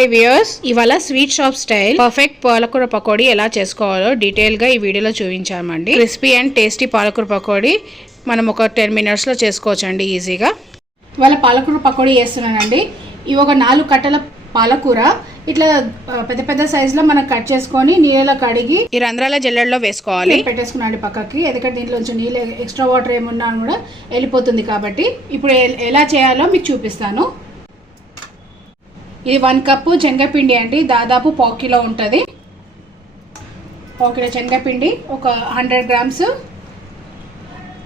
Hi viewers ఇవాళ sweet shop style perfect పాలకూర పకోడీ ఎలా చేసుకోవాలో డీటెయిల్గా ఈ వీడియోలో చూపించామండి. క్రిస్పీ అండ్ టేస్టీ పాలకూర పకోడీ మనం ఒక టెన్ మినిట్స్లో చేసుకోవచ్చండి ఈజీగా ఇవాళ పాలకూర పకోడీ చేస్తున్నానండి. ఇవి ఒక నాలుగు కట్టల పాలకూర ఇట్లా పెద్ద పెద్ద సైజ్లో మనం కట్ చేసుకొని నీళ్ళలో కడిగి ఈ రంధ్రాల జల్లెడలో వేసుకోవాలి. పెట్టేసుకున్నాండి పక్కకి. ఎందుకంటే దీంట్లోంచి నీళ్ళు ఎక్స్ట్రా వాటర్ ఏమున్నా కూడా వెళ్ళిపోతుంది కాబట్టి. ఇప్పుడు ఎలా చేయాలో మీకు చూపిస్తాను. ఇది వన్ కప్పు శనగపిండి అండి. దాదాపు పావు కిలో ఉంటుంది. పావు కిలో శనగపిండి ఒక హండ్రెడ్ గ్రామ్స్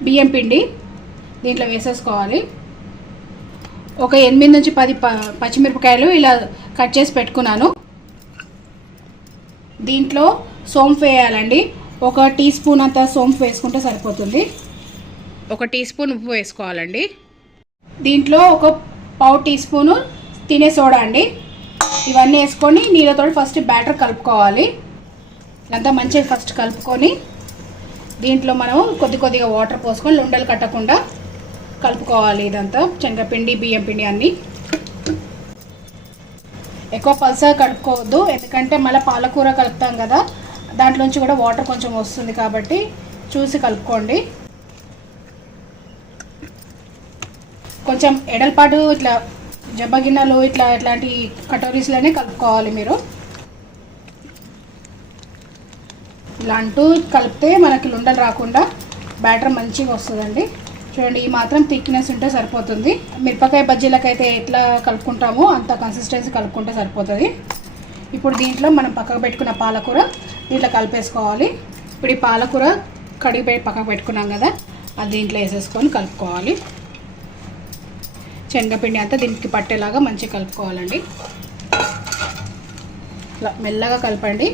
బియ్యం పిండి దీంట్లో వేసేసుకోవాలి. ఒక ఎనిమిది నుంచి పది పచ్చిమిరపకాయలు ఇలా కట్ చేసి పెట్టుకున్నాను. దీంట్లో సోంపు వేయాలండి. ఒక టీ స్పూన్ అంత సోంపు వేసుకుంటే సరిపోతుంది. ఒక టీ స్పూన్ ఉప్పు వేసుకోవాలండి. దీంట్లో ఒక పావు టీ స్పూను తినే సోడా అండి. ఇవన్నీ వేసుకొని నీళ్ళతో ఫస్ట్ బ్యాటర్ కలుపుకోవాలి. ఇదంతా మంచిగా ఫస్ట్ కలుపుకొని దీంట్లో మనం కొద్ది కొద్దిగా వాటర్ పోసుకొని లుండలు కట్టకుండా కలుపుకోవాలి ఇదంతా. శనగపిండి బియ్యం పిండి అన్నీ. ఎక్కువ పల్సగా కలుపుకోవద్దు. ఎందుకంటే మళ్ళీ పాలకూర కలుపుతాం కదా దాంట్లోంచి కూడా వాటర్ కొంచెం వస్తుంది కాబట్టి చూసి కలుపుకోండి. కొంచెం ఎడల్పాటు ఇట్లా జబ్బ గిన్నెలు ఇట్లా ఇట్లాంటి కటోరీస్లోనే కలుపుకోవాలి మీరు. ఇలా అంటూ కలిపితే మనకి లుండలు రాకుండా బ్యాటర్ మంచిగా వస్తుందండి. చూడండి ఈ మాత్రం థిక్నెస్ ఉంటే సరిపోతుంది. మిరపకాయ బజ్జీలకైతే ఎట్లా కలుపుకుంటామో అంత కన్సిస్టెన్సీ కలుపుకుంటే సరిపోతుంది. ఇప్పుడు దీంట్లో మనం పక్కకు పెట్టుకున్న పాలకూర దీంట్లో కలిపేసుకోవాలి. ఇప్పుడు ఈ పాలకూర కడిగి పెట్టి పక్కకు పెట్టుకున్నాం కదా అది దీంట్లో వేసేసుకొని కలుపుకోవాలి. శనగపిండి అంతా దీనికి పట్టేలాగా మంచిగా కలుపుకోవాలండి. ఇట్లా మెల్లగా కలపండి.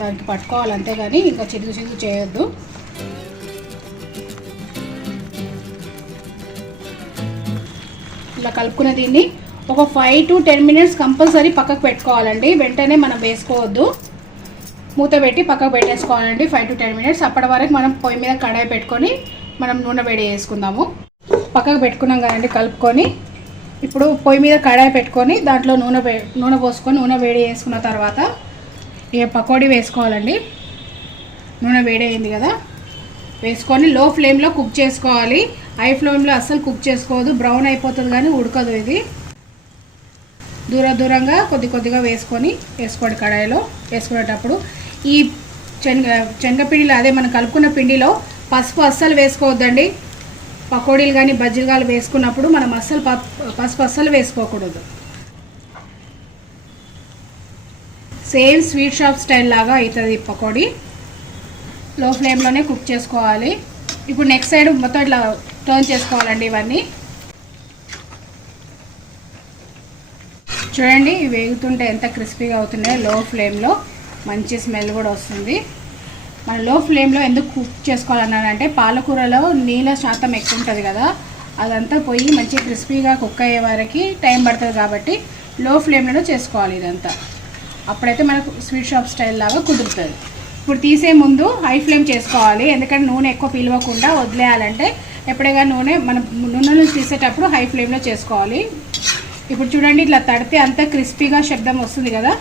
దానికి పట్టుకోవాలి అంతేగాని ఇంకా చిరుగు చిరుగు చేయొద్దు. ఇలా కలుపుకున్న దీన్ని ఒక five to ten minutes compulsory పక్కకు పెట్టుకోవాలండి. వెంటనే మనం వేసుకోవద్దు. మూత పెట్టి పక్కకు పెట్టేసుకోవాలండి ఫైవ్ టు టెన్ మినిట్స్ అప్పటి వరకు మనం పొయ్యి మీద కడాయి పెట్టుకొని మనం నూనె వేడి చేసుకుందాము. పక్కకు పెట్టుకున్నాం కదండి కలుపుకొని. ఇప్పుడు పొయ్యి మీద కడాయి పెట్టుకొని దాంట్లో నూనె వే నూనె పోసుకొని నూనె వేడి చేసుకున్న తర్వాత ఇక పకోడీ వేసుకోవాలండి. నూనె వేడి అయింది కదా. వేసుకొని లో ఫ్లేమ్లో కుక్ చేసుకోవాలి. హై ఫ్లేమ్లో అస్సలు కుక్ చేసుకోవద్దు బ్రౌన్ అయిపోతుంది కానీ ఉడకదు ఇది. దూర దూరంగా కొద్ది కొద్దిగా వేసుకొని వేసుకోండి కడాయిలో. వేసుకునేటప్పుడు ఈ శనగ శనగపిండిలో అదే మనం కలుపుకున్న పిండిలో పసుపు అస్సలు వేసుకోవద్దండి. పకోడీలు కానీ బజ్జీలు కానీ వేసుకున్నప్పుడు మనం అస్సలు ప- పసుపు అస్సలు వేసుకోకూడదు. సేమ్ స్వీట్ షాప్ స్టైల్ లాగా అవుతుంది ఈ పకోడీ. లో ఫ్లేమ్లోనే కుక్ చేసుకోవాలి. ఇప్పుడు నెక్స్ట్ సైడ్ మొత్తం ఇట్లా టర్న్ చేసుకోవాలండి ఇవన్నీ. చూడండి వేగుతుంటే ఎంత క్రిస్పీగా అవుతున్నాయో లో ఫ్లేమ్లో మంచి స్మెల్ కూడా వస్తుంది. మనం లో ఫ్లేమ్లో ఎందుకు కుక్ చేసుకోవాలన్నానంటే పాలకూరలో నీళ్ళ శాతం ఎక్కువ ఉంటుంది కదా అదంతా పోయి మంచి క్రిస్పీగా కుక్ అయ్యే వరకు టైం పడుతుంది కాబట్టి లో ఫ్లేమ్లో చేసుకోవాలి ఇదంతా. అప్పుడైతే మనకు స్వీట్ షాప్ స్టైల్ లాగా కుదురుతుంది. ఇప్పుడు తీసే ముందు హై ఫ్లేమ్ చేసుకోవాలి ఎందుకంటే నూనె ఎక్కువ పిలవకుండా వదిలేయాలంటే ఎప్పుడైనా నూనె మనం నూనె నుంచి తీసేటప్పుడు హై ఫ్లేమ్లో చేసుకోవాలి. ఇప్పుడు చూడండి ఇట్లా తడితే అంత క్రిస్పీగా శబ్దం వస్తుంది కదా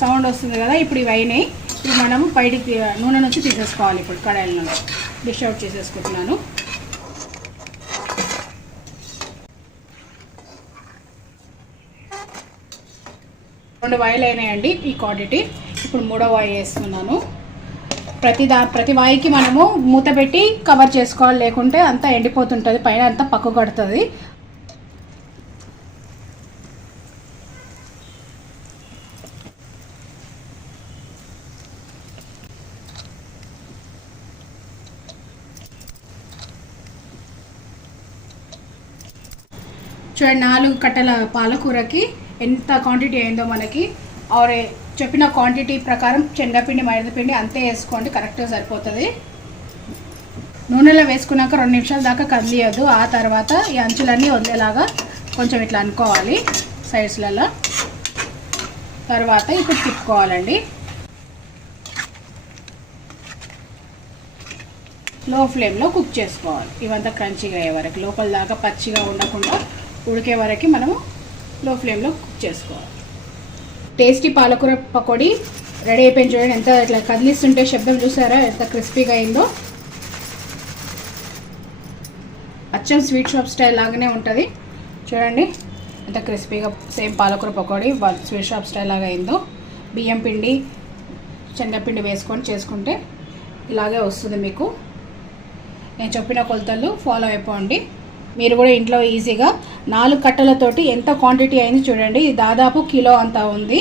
సౌండ్ వస్తుంది కదా ఇప్పుడు ఇవి అయినాయి. ఇప్పుడు మనము పైడికి నూనె నుంచి తీసేసుకోవాలి ఇప్పుడు కడాయిల నుంచి డిష్ అవుట్ చేసేసుకుంటున్నాను. రెండు వాయిలు అయినాయండి ఈ క్వాంటిటీ ఇప్పుడు మూడో వాయి వేస్తున్నాను ప్రతి దా ప్రతి వాయికి మనము మూత పెట్టి కవర్ చేసుకోవాలి లేకుంటే అంతా ఎండిపోతుంటుంది పైన అంతా పక్కు కడుతుంది. చూడండి నాలుగు కట్టల పాలకూరకి ఎంత క్వాంటిటీ అయిందో మనకి. ఆర్ చెప్పిన క్వాంటిటీ ప్రకారం శనగపిండి మైదాపిండి అంతే వేసుకోండి కరెక్ట్గా సరిపోతుంది. నూనెలో వేసుకున్నాక రెండు నిమిషాల దాకా కదిలియద్దు. ఆ తర్వాత ఈ అంచులన్నీ వదిలేలాగా కొంచెం ఇట్లా అనుకోవాలి సైడ్స్లలో తర్వాత ఇప్పుడు తిప్పుకోవాలండి. లో ఫ్లేమ్లో కుక్ చేసుకోవాలి. ఇవంతా క్రంచీగా అయ్యే వరకు. లోపల దాకా పచ్చిగా ఉండకుండా ఉడికే వరకు మనము లో ఫ్లేమ్లో కుక్ చేసుకోవాలి. టేస్టీ పాలకూర పకోడీ రెడీ అయిపోయింది చూడండి ఎంత ఇట్లా కదిలిస్తుంటే శబ్దం చూసారా? ఎంత క్రిస్పీగా అయిందో. అచ్చం స్వీట్ షాప్ స్టైల్ లాగానే ఉంటుంది. చూడండి ఎంత క్రిస్పీగా సేమ్ పాలకూర పకోడీ స్వీట్ షాప్ స్టైల్ లాగా అయిందో. బియ్యం పిండి శనగపిండి వేసుకొని చేసుకుంటే ఇలాగే వస్తుంది మీకు. నేను చెప్పిన కొలతలు ఫాలో అయిపోండి. మీరు కూడా ఇంట్లో ఈజీగా నాలుగు కట్టలతోటి ఎంత క్వాంటిటీ అయింది చూడండి. ఇది దాదాపు కిలో అంతా ఉంది.